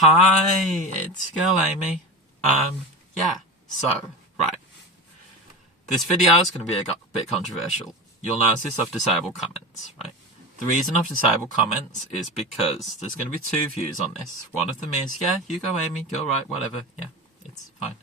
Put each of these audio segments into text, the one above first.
Hi, it's girl Amy. Yeah, so, right. This video is going to be a bit controversial. You'll notice I've disabled comments, right? The reason I've disabled comments is because there's going to be two views on this. One of them is, yeah, you go Amy, you're right, whatever, yeah, it's fine.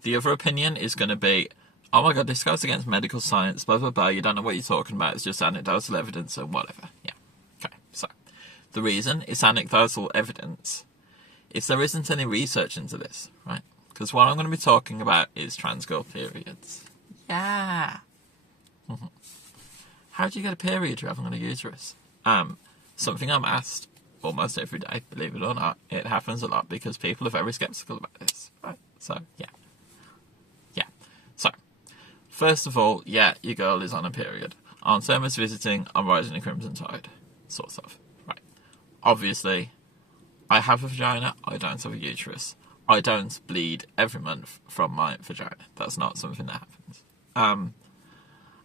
The other opinion is going to be, oh my god, this goes against medical science, blah, blah, blah, you don't know what you're talking about, it's just anecdotal evidence and whatever, yeah. Okay, so, the reason it's anecdotal evidence is there isn't any research into this, right? Because what I'm going to be talking about is trans girl periods. Yeah. How do you get a period if you haven't got a uterus? Something I'm asked almost every day, believe it or not. It happens a lot because people are very sceptical about this, right? So, yeah. So, first of all, yeah, your girl is on a period. Aunt Irma's visiting, I'm rising a crimson tide. Sort of, right. Obviously, I have a vagina, I don't have a uterus. I don't bleed every month from my vagina. That's not something that happens.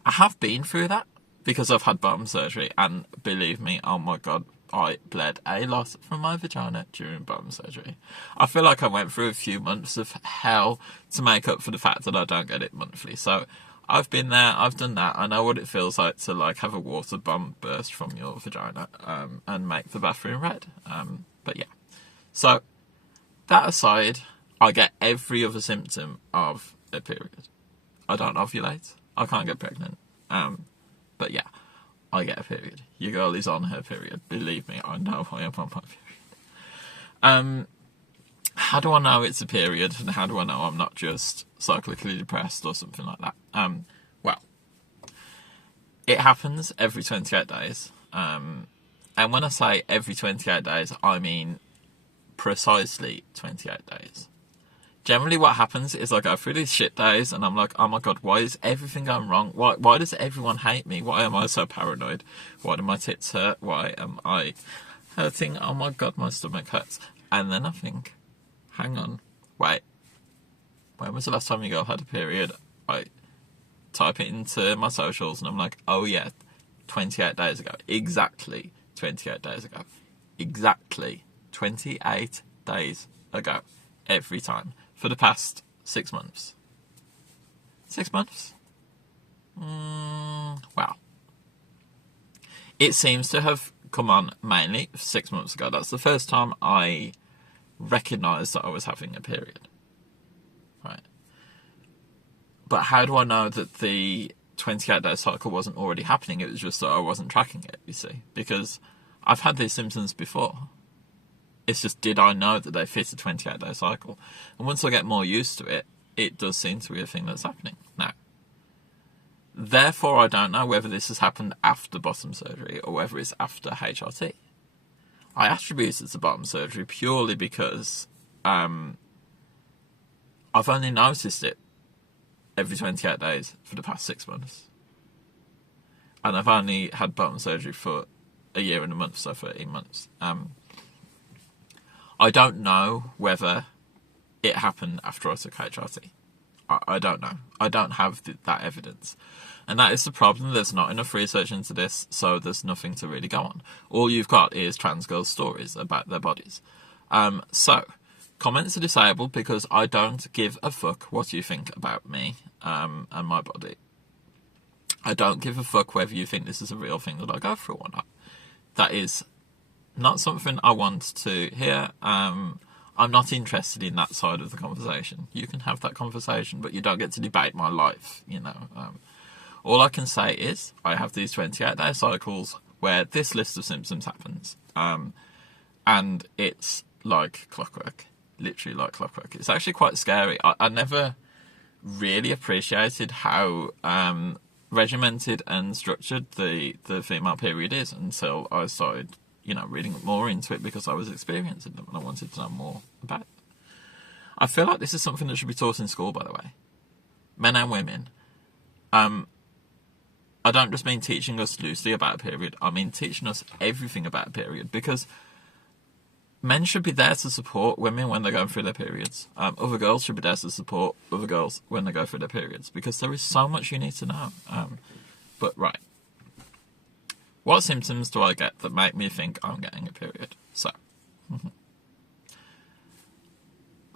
I have been through that because I've had bottom surgery, and believe me, oh my god, I bled a lot from my vagina during bottom surgery. I feel like I went through a few months of hell to make up for the fact that I don't get it monthly. So I've been there, I've done that. I know what it feels like to like have a water bomb burst from your vagina and make the bathroom red. But yeah. So that aside, I get every other symptom of a period. I don't ovulate. I can't get pregnant. But yeah, I get a period. Your girl is on her period. Believe me, I know I am on my period. How do I know it's a period, and how do I know I'm not just cyclically depressed or something like that? Well, it happens every 28 days. And when I say every 28 days, I mean precisely 28 days. Generally what happens is I go through these shit days and I'm like, oh my god, why is everything going wrong? Why does everyone hate me? Why am I so paranoid? Why do my tits hurt? Why am I hurting? Oh my god, my stomach hurts. And then I think, hang on, wait, when was the last time your girl had a period? I type it into my socials and I'm like, oh yeah, 28 days ago. Exactly 28 days ago. Exactly 28 days ago. Every time. For the past 6 months. 6 months? Wow. It seems to have come on mainly 6 months ago. That's the first time I recognised that I was having a period. Right. But how do I know that the 28-day cycle wasn't already happening? It was just that I wasn't tracking it, you see. Because I've had these symptoms before. It's just, did I know that they fit a 28-day cycle? And once I get more used to it, it does seem to be a thing that's happening. Now, therefore, I don't know whether this has happened after bottom surgery or whether it's after HRT. I attribute it to bottom surgery purely because I've only noticed it every 28 days for the past 6 months. And I've only had bottom surgery for a year and a month, so 13 months. I don't know whether it happened after I took HRT. I don't know. I don't have that evidence. And that is the problem. There's not enough research into this, so there's nothing to really go on. All you've got is trans girls' stories about their bodies. So, comments are disabled because I don't give a fuck what you think about me and my body. I don't give a fuck whether you think this is a real thing that I go through or not. That is not something I want to hear. I'm not interested in that side of the conversation. You can have that conversation, but you don't get to debate my life, you know. All I can say is I have these 28-day cycles where this list of symptoms happens. And it's like clockwork. Literally like clockwork. It's actually quite scary. I never really appreciated how regimented and structured the female period is until I started reading more into it because I was experiencing them and I wanted to know more about it. I feel like this is something that should be taught in school, by the way. Men and women. I don't just mean teaching us loosely about a period. I mean teaching us everything about a period, because men should be there to support women when they're going through their periods. Other girls should be there to support other girls when they go through their periods, because there is so much you need to know. But right. What symptoms do I get that make me think I'm getting a period? So,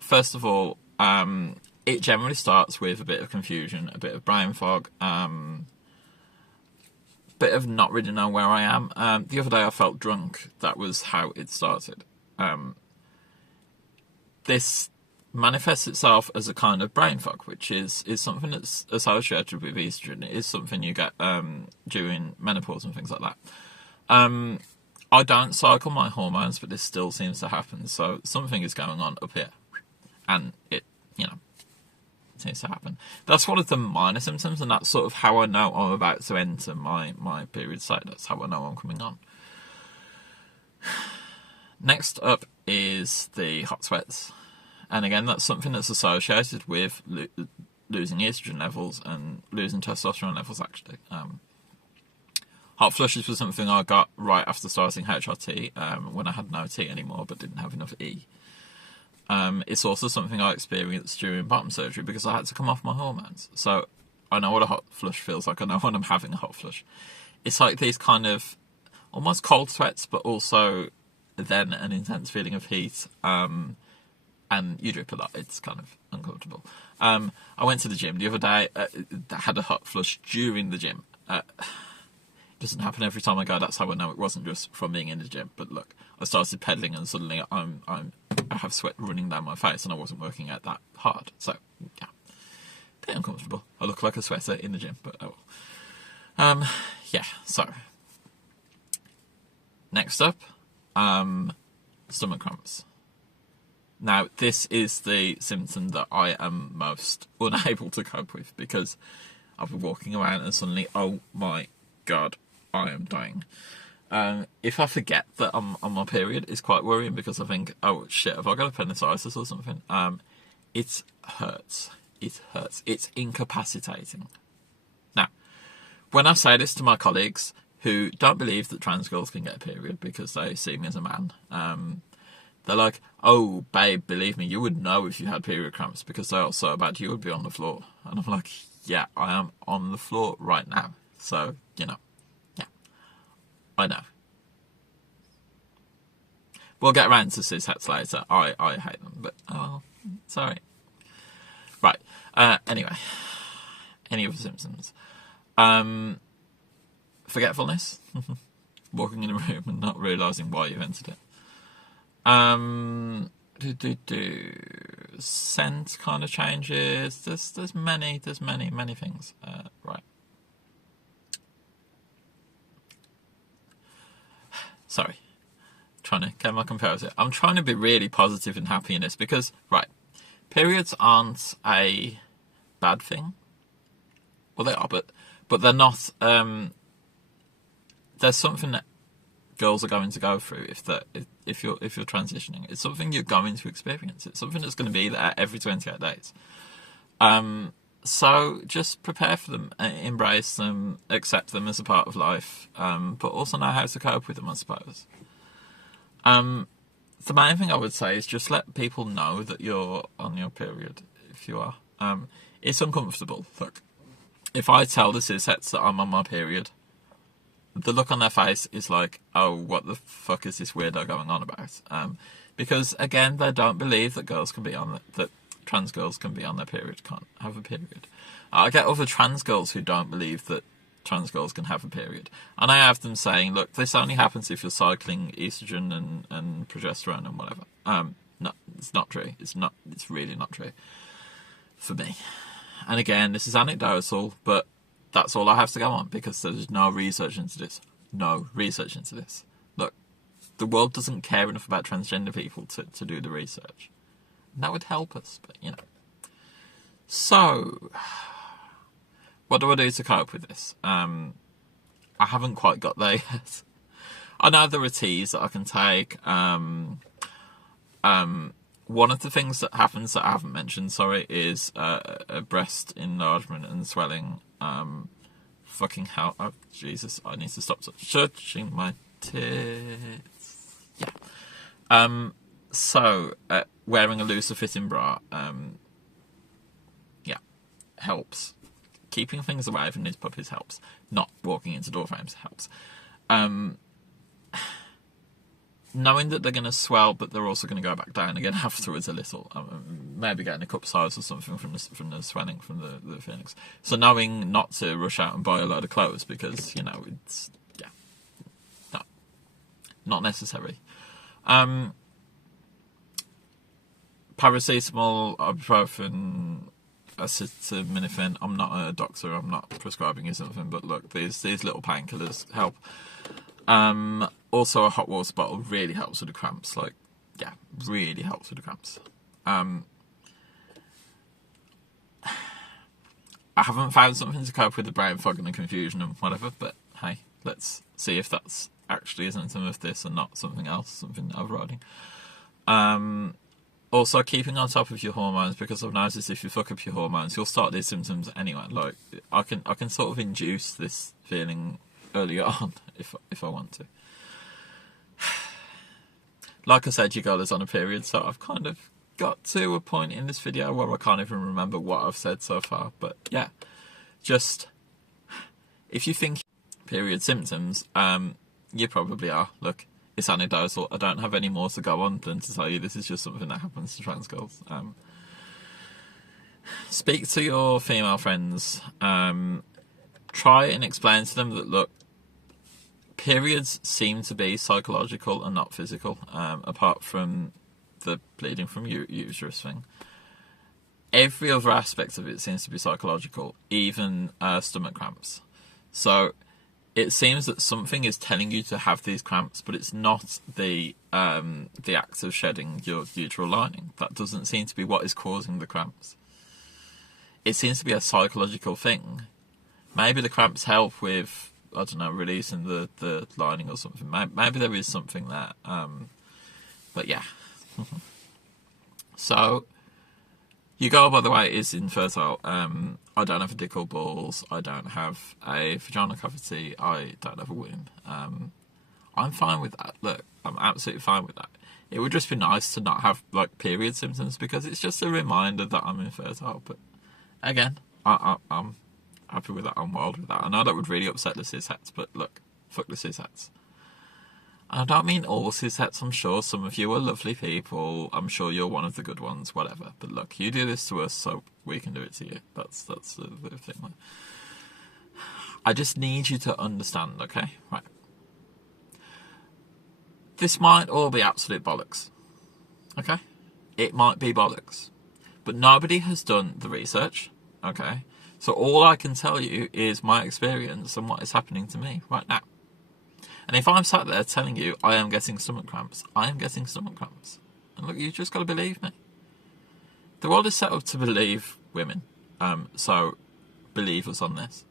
first of all, it generally starts with a bit of confusion, a bit of brain fog, bit of not really knowing where I am. The other day I felt drunk. That was how it started. This manifests itself as a kind of brain fog, which is something that's associated with estrogen. It is something you get during menopause and things like that. I don't cycle my hormones, but this still seems to happen. So something is going on up here, and it seems to happen. That's one of the minor symptoms, and that's sort of how I know I'm about to enter my period state. That's how I know I'm coming on. Next up is the hot sweats. And again, that's something that's associated with losing estrogen levels and losing testosterone levels, actually. Hot flushes was something I got right after starting HRT, when I had no T anymore but didn't have enough E. It's also something I experienced during bottom surgery because I had to come off my hormones. So I know what a hot flush feels like. I know when I'm having a hot flush. It's like these kind of almost cold sweats, but also then an intense feeling of heat. And you drip a lot. It's kind of uncomfortable. I went to the gym the other day. Had a hot flush during the gym. It doesn't happen every time I go. That's how I know it wasn't just from being in the gym. But look, I started pedaling and suddenly I have sweat running down my face and I wasn't working out that hard. So, yeah. A bit uncomfortable. I look like a sweater in the gym, but oh well. Yeah, so. Next up, stomach cramps. Now, this is the symptom that I am most unable to cope with because I've been walking around and suddenly, oh my God, I am dying. If I forget that I'm on my period, it's quite worrying because I think, oh shit, have I got appendicitis or something? It hurts. It hurts. It's incapacitating. Now, when I say this to my colleagues who don't believe that trans girls can get a period because they see me as a man, they're like, oh, babe, believe me, you would know if you had period cramps because they are so bad, you would be on the floor. And I'm like, yeah, I am on the floor right now. So, yeah, I know. We'll get around to cis-hets later. I hate them, but, oh, sorry. Right, anyway, any other symptoms? Forgetfulness. Walking in a room and not realising why you've entered it. Scent kind of changes. There's many things. Right. Sorry. Trying to get my composure. I'm trying to be really positive and happy in this because, right, periods aren't a bad thing. Well, they are, but they're not. There's something that girls are going to go through if you're transitioning. It's something you're going to experience. It's something that's going to be there every 28 days. So just prepare for them, embrace them, accept them as a part of life, but also know how to cope with them, I suppose. The main thing I would say is just let people know that you're on your period, if you are. It's uncomfortable. Look, if I tell the cis-hets that I'm on my period, the look on their face is like, oh, what the fuck is this weirdo going on about? Because, again, they don't believe that that trans girls can be on their period, can't have a period. I get other trans girls who don't believe that trans girls can have a period. And I have them saying, look, this only happens if you're cycling estrogen and progesterone and whatever. No, it's not true. It's really not true for me. And again, this is anecdotal, but that's all I have to go on because there's no research into this. No research into this. Look, the world doesn't care enough about transgender people to do the research. And that would help us, but, So, what do I do to cope with this? I haven't quite got there yet. I know there are teas that I can take. One of the things that happens that I haven't mentioned, is a breast enlargement and swelling. Fucking hell. Oh, Jesus, I need to stop touching my tits. Yeah. So, wearing a looser fitting bra, helps. Keeping things away from these puppies helps. Not walking into door frames helps. Knowing that they're going to swell, but they're also going to go back down again afterwards a little. maybe getting a cup size or something from the swelling from the Phoenix. So knowing not to rush out and buy a load of clothes because, you know, it's, yeah, not necessary. Paracetamol, ibuprofen, acetaminophen. I'm not a doctor, I'm not prescribing you something, but look, these little painkillers help. Also a hot water bottle really helps with the cramps, like, yeah, really helps with the cramps. I haven't found something to cope with the brain fog and the confusion and whatever, but hey, let's see if that's actually a symptom of this and not something else, something overriding. Also, keeping on top of your hormones, because I've noticed if you fuck up your hormones, you'll start these symptoms anyway. Like, I can sort of induce this feeling earlier on if I want to. Like I said, your girl is on a period, so I've kind of got to a point in this video where I can't even remember what I've said so far. But yeah, just if you think period symptoms, you probably are. Look, it's anecdotal. I don't have any more to go on than to tell you this is just something that happens to trans girls. Speak to your female friends. Try and explain to them that, look, periods seem to be psychological and not physical, apart from the bleeding from uterus thing. Every other aspect of it seems to be psychological, even stomach cramps. So it seems that something is telling you to have these cramps, but it's not the act of shedding your uteral lining. That doesn't seem to be what is causing the cramps. It seems to be a psychological thing. Maybe the cramps help with, I don't know, releasing the lining or something. Maybe there is something there. But yeah. So, your girl, by the way, is infertile. I don't have a dick or balls. I don't have a vaginal cavity. I don't have a womb. I'm fine with that. Look, I'm absolutely fine with that. It would just be nice to not have, like, period symptoms, because it's just a reminder that I'm infertile. But again, I'm happy with that. I'm wild with that. I know that would really upset the cis-hets, but look, fuck the cis-hets. And I don't mean all cis-hets. I'm sure some of you are lovely people. I'm sure you're one of the good ones, whatever. But look, you do this to us, so we can do it to you. That's the thing. I just need you to understand, okay? Right. This might all be absolute bollocks. Okay? It might be bollocks. But nobody has done the research, okay? So all I can tell you is my experience and what is happening to me right now. And if I'm sat there telling you I am getting stomach cramps, I am getting stomach cramps. And look, you just got to believe me. The world is set up to believe women. So believe us on this.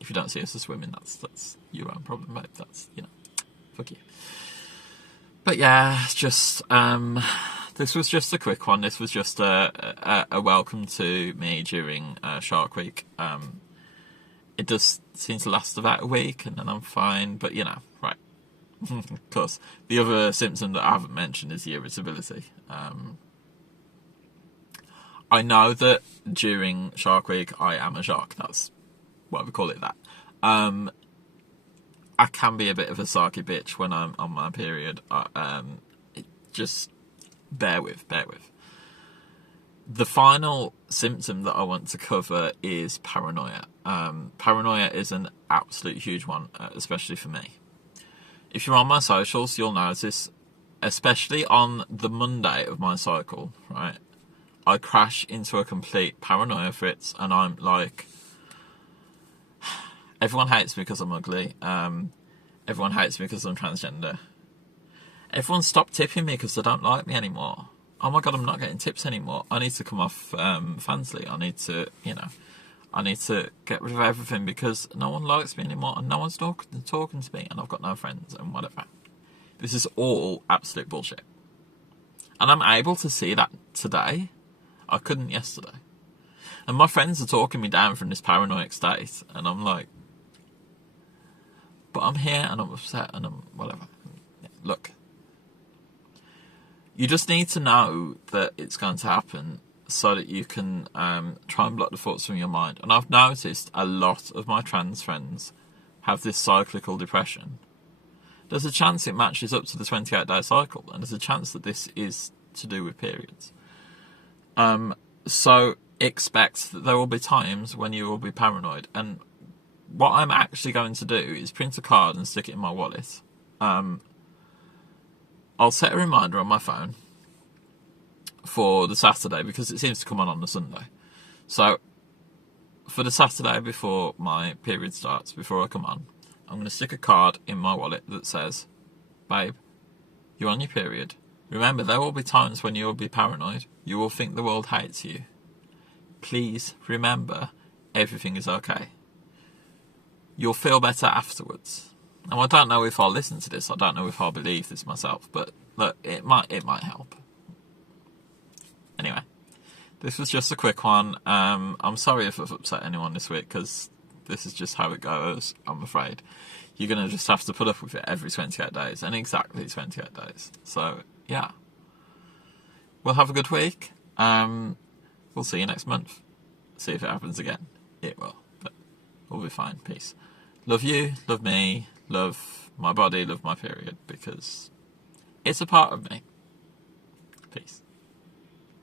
If you don't see us as women, that's your own problem, mate. That's, you know, fuck you. But yeah, just this was just a quick one. This was just a welcome to me during Shark Week. It does seem to last about a week, and then I'm fine. But you know, right? Of course, the other symptom that I haven't mentioned is the irritability. I know that during Shark Week I am a shark. That's why we call it that. I can be a bit of a sarky bitch when I'm on my period. Just bear with. The final symptom that I want to cover is paranoia. Paranoia is an absolute huge one, especially for me. If you're on my socials, you'll notice, especially on the Monday of my cycle, right, I crash into a complete paranoia fritz, and I'm like, everyone hates me because I'm ugly. Everyone hates me because I'm transgender. Everyone stopped tipping me because they don't like me anymore. Oh my god, I'm not getting tips anymore. I need to come off Fansly. I need to, I need to get rid of everything because no one likes me anymore and no one's talking to me and I've got no friends and whatever. This is all absolute bullshit. And I'm able to see that today. I couldn't yesterday. And my friends are talking me down from this paranoid state and I'm like, but I'm here and I'm upset and I'm whatever. Look. You just need to know that it's going to happen so that you can try and block the thoughts from your mind. And I've noticed a lot of my trans friends have this cyclical depression. There's a chance it matches up to the 28-day cycle, and there's a chance that this is to do with periods. So expect that there will be times when you will be paranoid. And what I'm actually going to do is print a card and stick it in my wallet. I'll set a reminder on my phone for the Saturday because it seems to come on the Sunday. So for the Saturday before my period starts, before I come on, I'm going to stick a card in my wallet that says, babe, you're on your period. Remember, there will be times when you will be paranoid. You will think the world hates you. Please remember, everything is okay. You'll feel better afterwards. And I don't know if I'll listen to this. I don't know if I'll believe this myself. But look, it might help. Anyway, this was just a quick one. I'm sorry if I've upset anyone this week, because this is just how it goes, I'm afraid. You're going to just have to put up with it every 28 days, and exactly 28 days. So, yeah. We'll have a good week. We'll see you next month. See if it happens again. It will, but we'll be fine. Peace. Love you, love me, love my body, love my period, because it's a part of me. Peace.